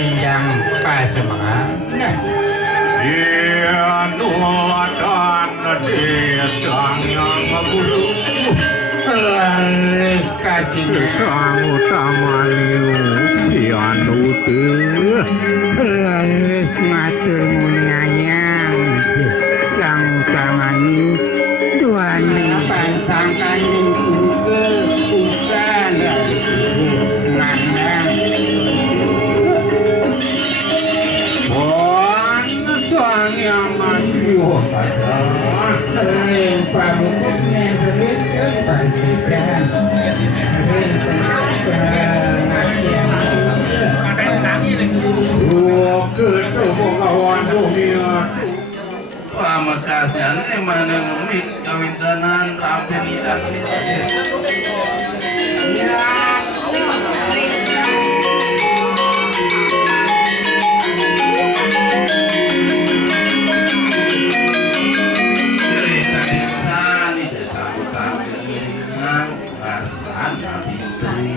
Endang pasemangan. Iya nulatan dedang yang ngabulu. Laris kacing Sang utamaniu pianu teu. laris matur munyayang sang utamani duani pansang kaning kukel usan laris nandang Wan sang yang masih pasang. ring pamukutnya terlihat panjikan ring Ketemu kawan dunia. Pamakasyan mana ngemik kawintanan rampir idak cerita desa di desa utama Giringan Arsan Abistri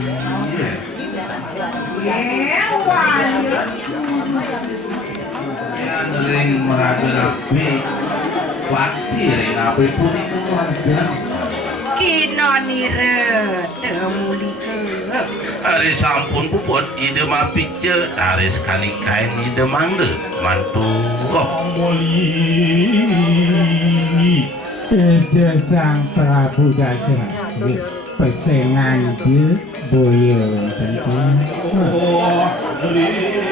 ya nering merapi wakti ring api pun itu warga kinonire temuli hari sampun puput ide mapice hari sekali kain ide mangde mantu Moli. Ede sang Prabu Dasrati pesengan dia boyo tentu wadah ring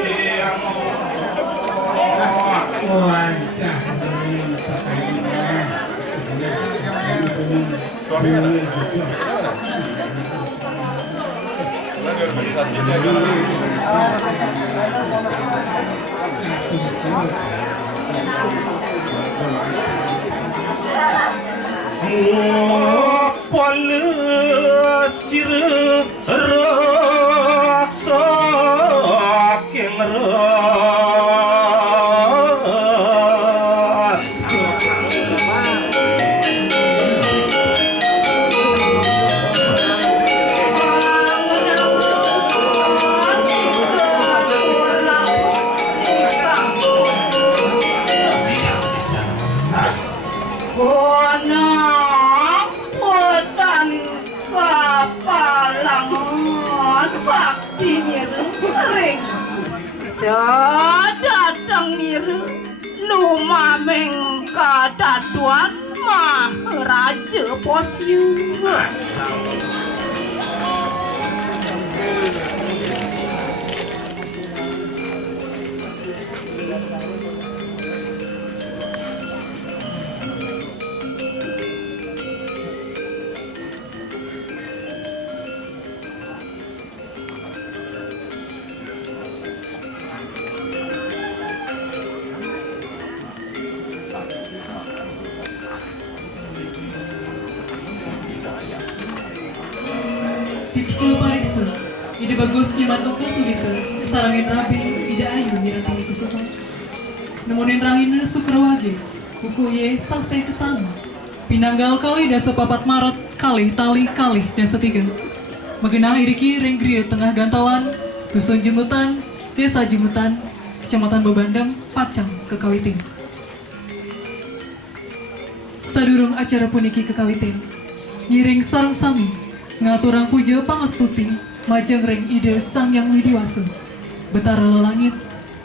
pekainan Palesir raksa kengrat datang niru lumameng kadatuan mah raja posiu Tiksa pariksa, ide bagus nyaman oka sulita, sarangin rapi, ide ayu mirati itu semua. Nemunin rahina sukrawage, buku ye selesai kesana. Pinanggal kali dasa papat maret, kali tali kali dasa tiga. Magenah iriki renggria tengah gantalan, dusun jenggutan, desa jenggutan, kecamatan Bebandem, Pacang, Kekawitin. Sadurung acara puniki kekawitin, ngiring sarang sami, ngaturang puja pangastuti, majang ring ide sang yang widiwasa, betara lelangit,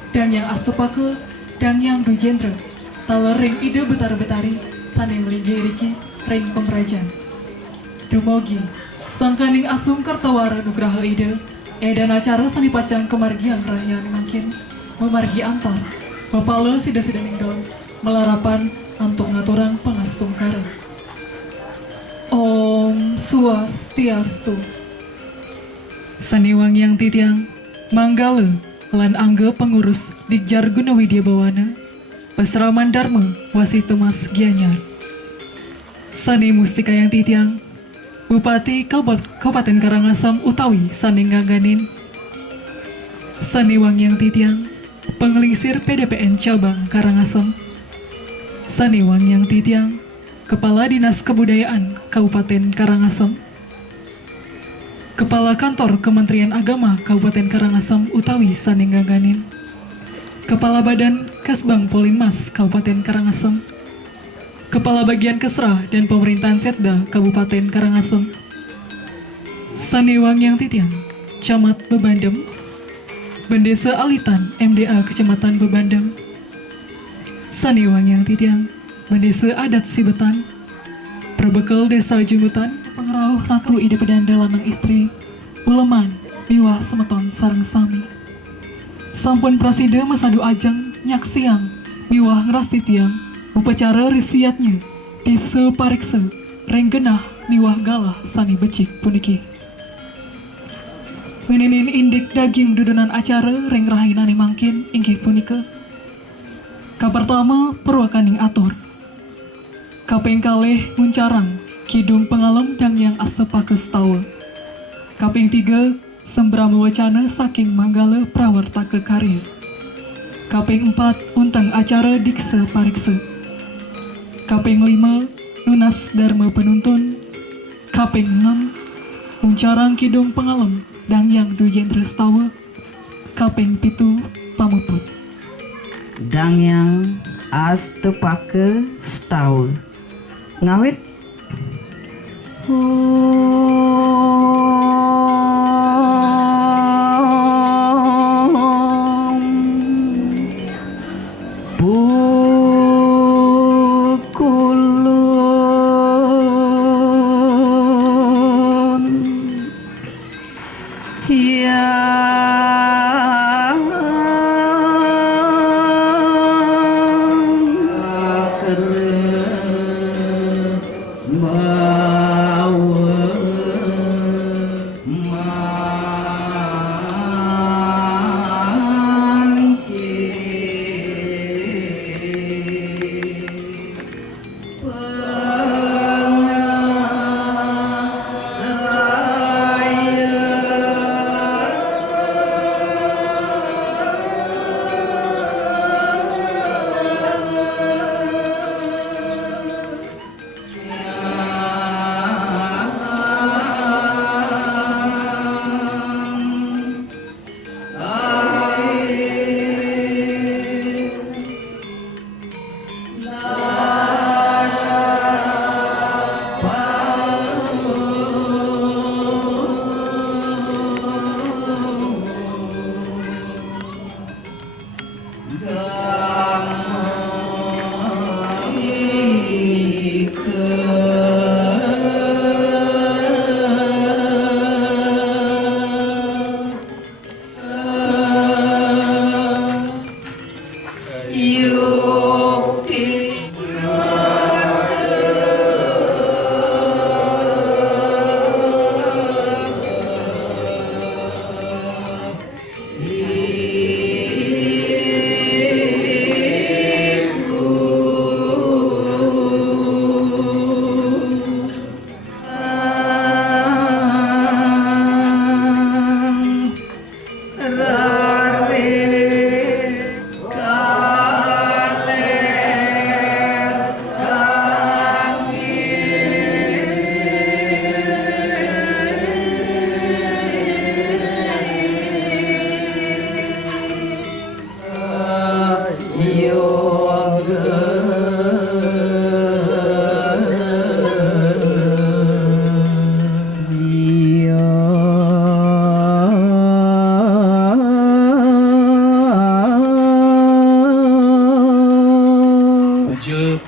dan yang astupake, dan yang dujendra, tala ring ide betara-betari, saning melinggi iriki, ring pemerajan. Dumogi, sangkaning asung kartawara nugraha ide, edan acara sani pacang kemargian rahian makin, memargi antar, mapala sida-sidaning daun, melarapan, antuk ngaturang pangastung kara. Om Swastiastu. Saniwang yang titiang, manggala, lan angga pengurus Dikjar Gunawidya Bawana, Pasraman Dharma Wasito Mas Gianyar. Sani Mustika yang titiang, Bupati Kabupaten Karangasem utawi Sani Ngaganin. Saniwang yang titiang, Pengelisir PDPN Cabang Karangasem. Saniwang yang titiang, Kepala Dinas Kebudayaan Kabupaten Karangasem. Kepala Kantor Kementerian Agama Kabupaten Karangasem utawi Sanenggaganin, Kepala Badan Kasbang Polinmas Kabupaten Karangasem, Kepala Bagian Kesra dan Pemerintahan Setda Kabupaten Karangasem, Sanewang Yang Titiang, Camat Bebandem, Bendesa Alitan MDA Kecamatan Bebandem, Sanewang Yang Titiang, Bendesa Adat Sibetan, Perbekal Desa Jungutan, Pengerauh Ratu Ide Pedanda Lanang Istri, Uleman, Miwah Semeton Sarang Sami. Sampun Prasida Masadu Ajeng, Nyak Siang, Miwah Ngerasti Tiang, upacara risiatnya, Desa Parikse, Renggenah, Miwah Galah Sani Becik puniki. Meninin indik daging dudunan acara reng rahinane mangkin inggih punika. Kapertama perwakaning atur. Kaping kalih muncarang Kidung Pengalem dan yang astepakes tawa. Kaping 3 Sembrama Wacana saking Manggala Prawartaka Karya. Kaping 4 Untang acara Diksa Parikse. Kaping 5 Nunas Dharma Penuntun. Kaping 6 Muncarang Kidung Pengalem dan yang Duyendra Stawa. Kaping 7 Pamuput. Dang yang astepake stawa. Ngawit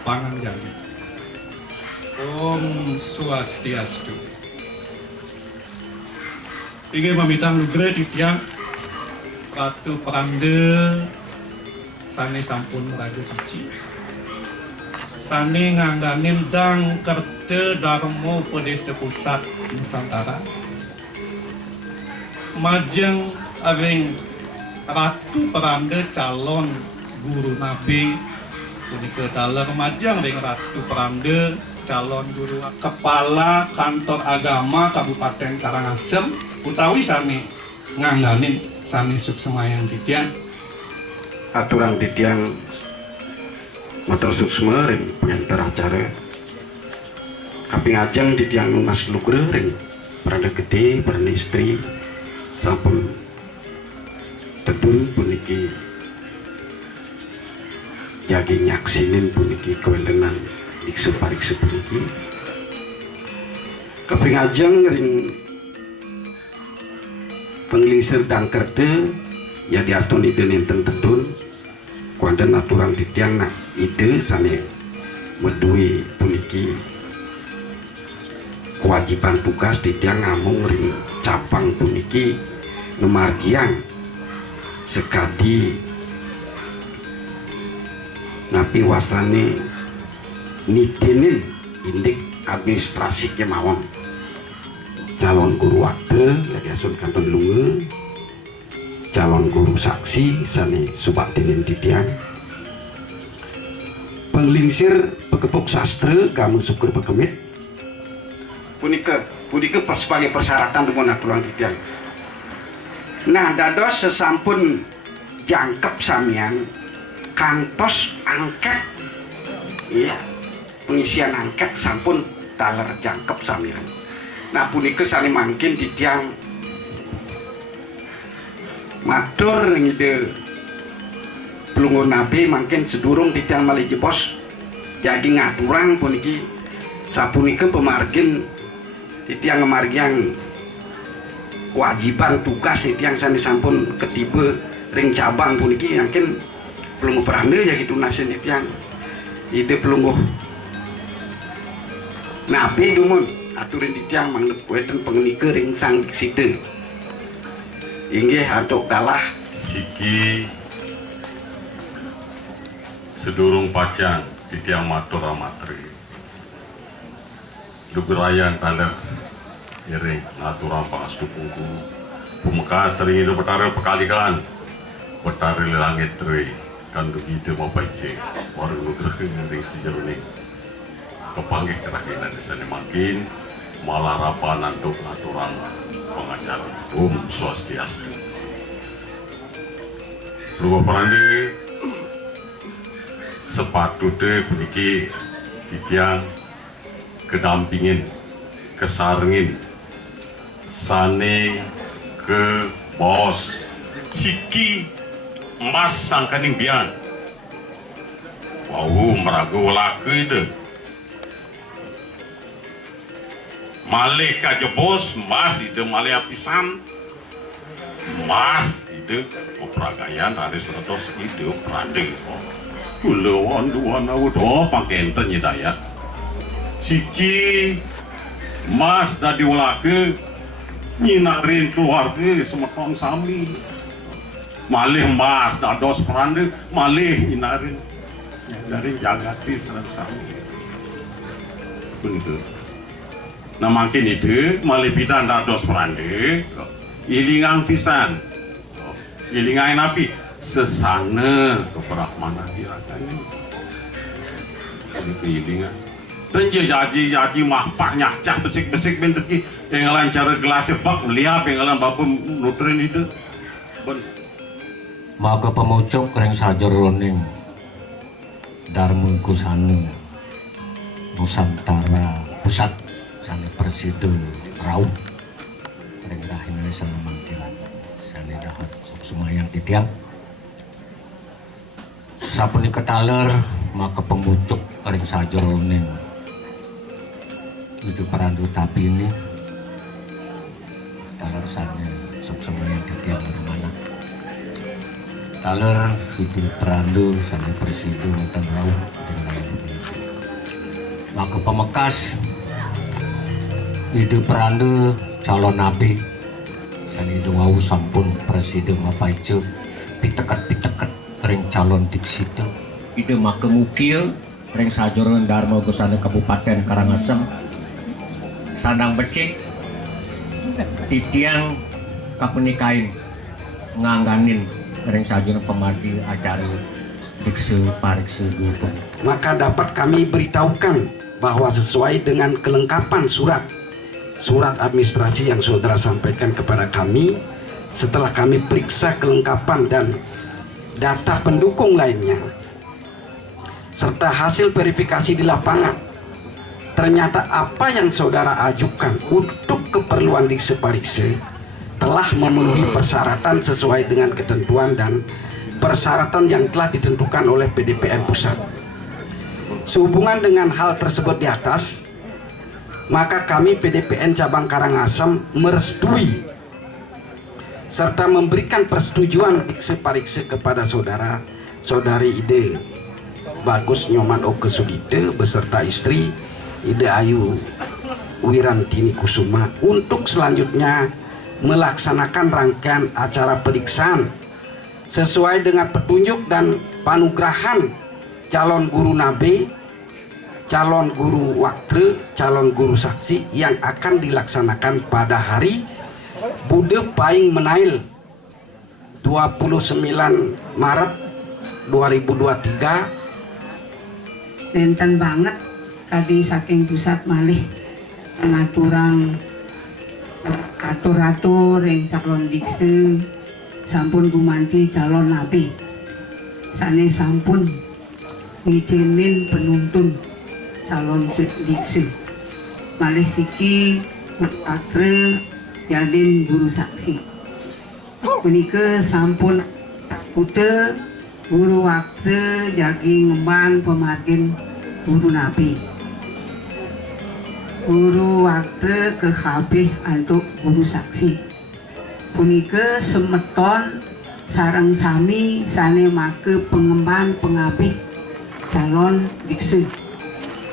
Panganjali. Om Swastiastu. Ingin meminta nugra titiang Ratu Pranda sane sampun raga suci. Sane ngangganin dang kerta Darmo Pedesa Pusat Nusantara. Majeng aveng Ratu Pranda calon guru nabi punika dalam majang dengan Ratu Pranda calon guru kepala kantor agama Kabupaten Karangasem utawi sane ngangganin sane suksemayang titiang aturan titiang motor suksma ring pengantar acara kaping ajang titiang nunas lugre ring Peranda gede, peranda istri sampun tedun puniki jagi nyaksinin puniki kewelenan iksu pariksu puniki kepingajeng ring penglingsir dangkerde ya diaston ide nenten tedun kuanten aturan titiang nak ide sane medui puniki kewajiban tugas titiang ngamung ring cabang puniki ngemargiang sekadi napi wasrane nitinin indik administrasi kemawon calon guru waktu lagi asun kanton lunga calon guru saksi sane subakdinin titiang penglingsir pekepuk sastra kamu syukur pekemit punika sebagai persyaratan dengan aturan titiang. Nah dados sesampun jangkep samian kantos angket iya pengisian angket sampun taler jangkep samian. Nah punika sani mangkin titiang matur ngide pelungur nabi mangkin sedurung titiang malih jebos jadi ngaturang puniki sapunika pemargin titiang ngemargiang kewajiban tugas titiang sani sampun ketiba ring cabang puniki yakin pelungguh peranda ya gitu nasin titiang ide pelungguh nabi dumun aturin titiang mangnepuetan pengenika ring sang diksite inggih atuk kalah siki sedurung pacan titiang matur amatri lugurayan taler iring ngaturan pangastu pungku pumekas tering itu betara pekalikan betara langit teri kan begitu mau baca baru nugrah ring sejeruning kepanggih kerakinan di sana makin malah rapanan dok ngaturan pengajar swastiastu lupa perandi sepatutnya puniki titiang kedampingin kesarengin sane ke bos siki mas sangkaning bian wau meragu laku itu malih kaje bos mas itu malih apisan mas itu opragayan hari 100 itu perande kulawan duana udah pakai enten nyidayat siki mas dadi ulake nyinarin keluarga semeton sami malih mas dados perande malih nyinarin dari jagati serang sami begitu nah makin itu malih pidan dados perande ilingang pisan ilingain api sesana keberahmana diratanya ini ilingan dan jadi mahpak nyacah besik-besik benteki pengelan cara gelas bak melihat pengelan bapak nutrin itu maka pemucuk ring sajur roning Darmu Kusani Nusantara Pusat sani Presido Rauh ring rahim ini sana mangkilan sani dahat semayang titiang sapuni ketaler maka pemucuk ring sajur roning itu perandu tapi ini taler sana semuanya titiang mana taler situ perandu sampai Presido dan Rauh dengan maka pemekas itu perandu calon nabi dan itu wau sampun Presido mapaice pitekat ring calon diksito itu maka mukil ring sajoran Dharma Gusana Kabupaten Karangasem sandang becik titiang kapunikain ngangganin ring sajoran pemargi acara dikse parikse gupeng. Maka dapat kami beritahukan bahwa sesuai dengan kelengkapan surat administrasi yang saudara sampaikan kepada kami, setelah kami periksa kelengkapan dan data pendukung lainnya serta hasil verifikasi di lapangan, ternyata apa yang saudara ajukan untuk untuk keperluan dikse parikse telah memenuhi persyaratan sesuai dengan ketentuan dan persyaratan yang telah ditentukan oleh PDPN Pusat. Sehubungan dengan hal tersebut di atas, maka kami PDPN Cabang Karangasem merestui serta memberikan persetujuan dikse parikse kepada saudari Ide Bagus Nyoman Oke Sudite beserta istri Ide Ayu Wirantini Kusuma untuk selanjutnya melaksanakan rangkaian acara periksaan sesuai dengan petunjuk dan panugrahan calon guru nabe, calon guru waktu, calon guru saksi yang akan dilaksanakan pada hari Bude Paing Menail 29 Maret 2023. Nenten banget kadi saking pusat malih ngaturang atur-atur yang calon dikse sampun gumanti calon nabi sane sampun ngizinin penuntun calon dikse malih siki atre yadin guru saksi menika sampun ude guru waktu jagi ngemban pemargin guru nabi guru waktu ke habih untuk guru saksi punika semeton sarang sami sane make pengemban pengabih calon dikse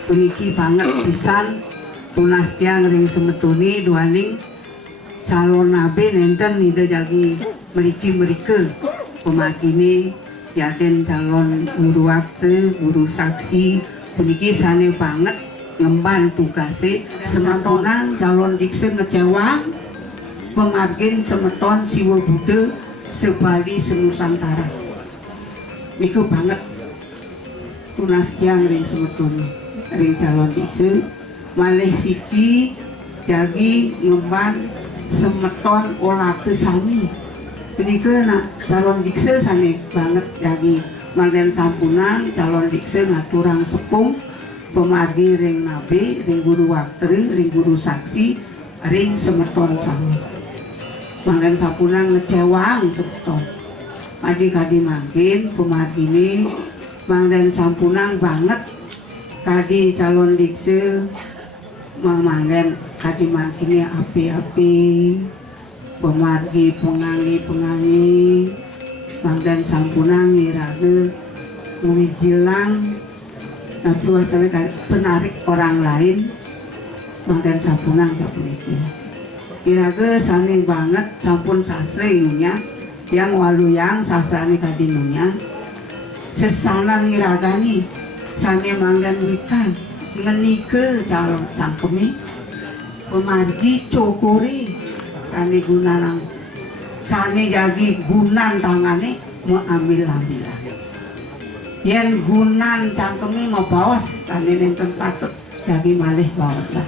puniki banget pisan tunas tiang ring semetuni duaning calon nabi nenten nida jagi meriki mereka pemakini yaden calon guru waktu guru saksi puniki sane banget ngemban tugasnya sematonan calon dikse ngecewa pemargin semeton siwa Bude sebali senusantara niku banget tunas yang ring semeton ring calon dikse malih siki jagi ngemban semeton olah kesami punika nak calon dikse sane banget jagi malden sampunang calon dikse ngaturang sepung pemargi ring nabi, ring guru waktu, ring guru saksi, ring semeton sami. Manggen sapunang ngecewang semeton. Kadi mangkin pemargi ini manggen sampunang banget kadi calon dikse manggen kadi mangkin api-api pemargi pengangi manggen sampunang ngirane ngewijilang puasanya penarik orang lain mangdan sapunang kapuniki kira-kira sani banget sampun sastre inunya yang waluyang sastrani kadinunya sesana niragani sani mangdan wikan ngenike calon cangkemi pemargi cokori sani gunanang sani jagi gunan tangane mau ambil-ambilan yen gunan cangkemi mau bawas tadi nenten patut jagi malih bawasan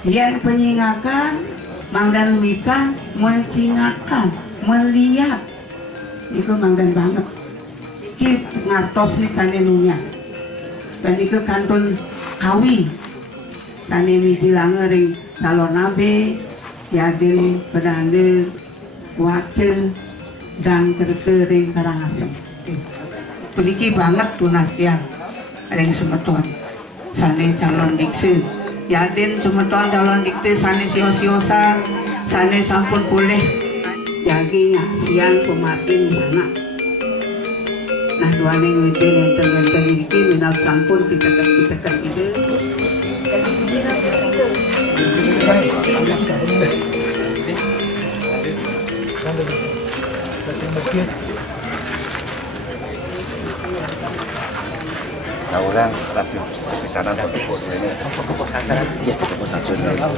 yen penyingakan mangdan wikan mencingakan melihat itu mangdan banget iki ngartos nih sane nunya dan itu kantun kawi sane mijilange ring calon nabe yadin pedande wakil dan kerete ring Karangasem Puniki banget tunas ya ring semeton sane calon dikse yaden semeton calon dikse sane sios-siosan sane sampun boleh jagi siang pemargin di sana nah duane ngene enten iki minat sampun kita ide Seorang tapi sana untuk ini pokok sasaran ya pokok sasaran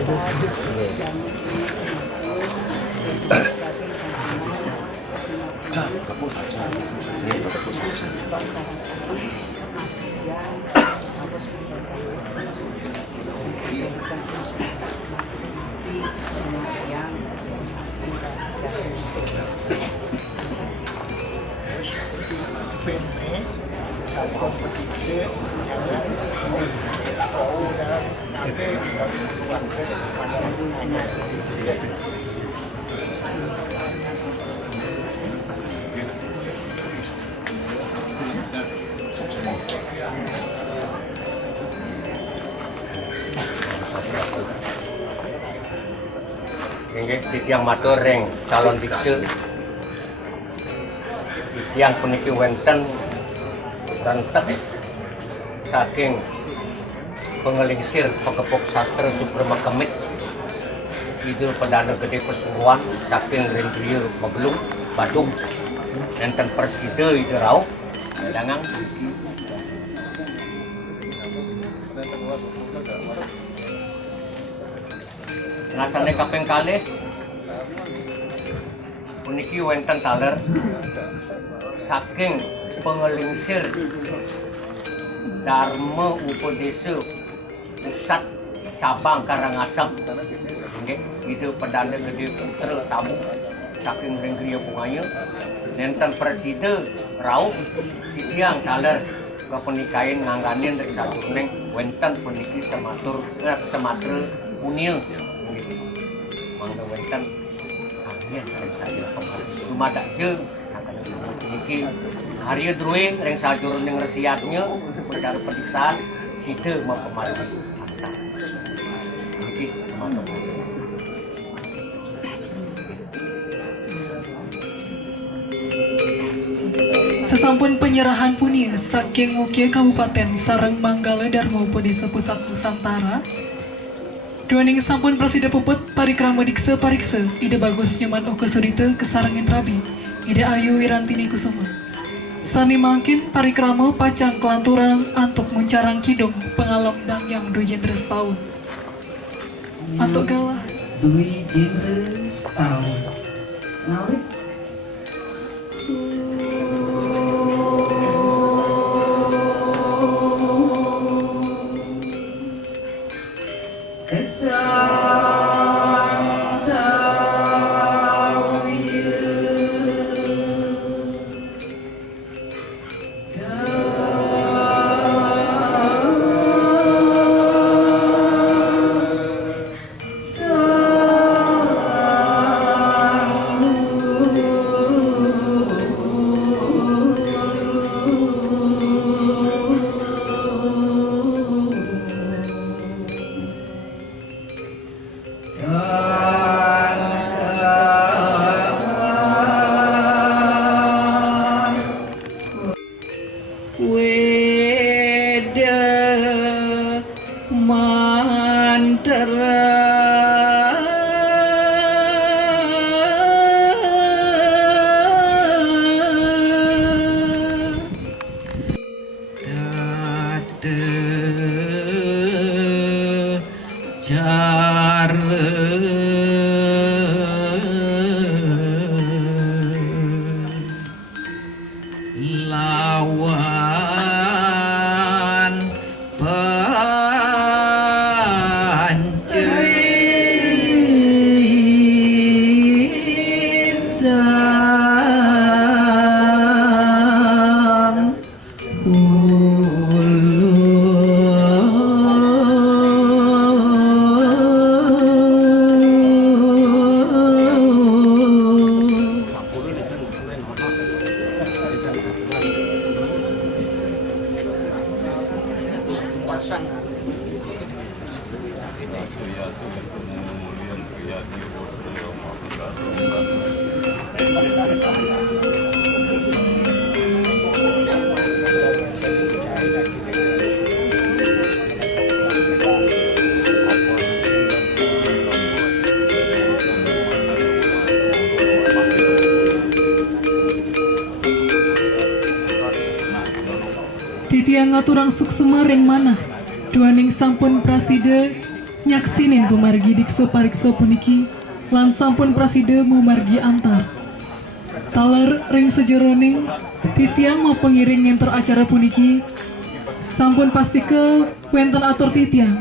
kompetisi yang Inggih titiang matur ring calon biksu. Titiang puniki wonten rentek saking pengelingsir pekepok sastra Suprema Kemit Idul Perdana Gede Pesuruan saking Rendriya Magelung Badung enten Persida Ide Rauh dangang ngasane kaping kalih puniki wonten taler saking pengelingsir Dharma Upadesa Pusat Cabang Karangasem nggih Ide Perdana Gede Putra Tamu saking Renggriya Bungaya nenten Persida Rauh titiang taler kepenikahan ngangganin ring sajroning wonten puniki sematra punya mangga wonten angin ring saya dumadak jeung niki Harya Druing ring sajroning resiatnya perkara pediksaan sida mapemari akta niki semata Sesampun penyerahan punia saking Mukia Kabupaten sareng Manggala Dharma Upadesa Pusat Nusantara Duaning sampun Presida Puput Parikrama Diksa Pariksa Ida Bagus Nyaman Oka Surita Kesarangin Rabi Ida Ayu Wirantini Kusuma Sani mangkin parikrama pacang kelanturang antuk muncarang kidung pengalam dangyang Dwi Jendra setahun antuk galah Dwi Jendra setahun ngawit Titiang ngaturang suksema ring manah duaning sampun Prasida nyaksinin pemargi diksa pariksa puniki lan sampun Prasida mumargi antar taler ring sejeroning titiang mau pengiring ngenter acara puniki sampun pastike wenten atur titiang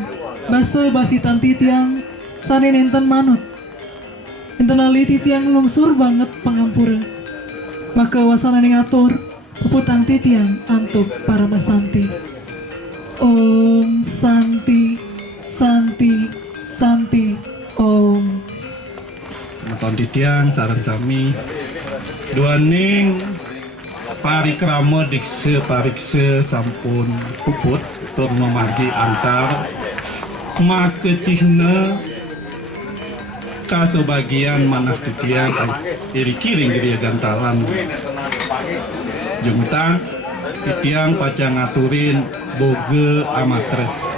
basa basitan titiang sane nenten manut enten ali titiang lungsur banget pangampura maka wasananing atur puputan titiang antuk para masanti. Om Santi Santi Santi Om. titiang sareng sami duaning parikrama dikse parikse sampun puput tur memargi antar makecihna kasebagian manah titiang iri kiring geria gantalan jumtang titiang paca ngaturin boge amatre.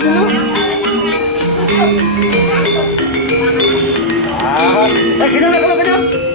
dulu. Kenyang, kenyang.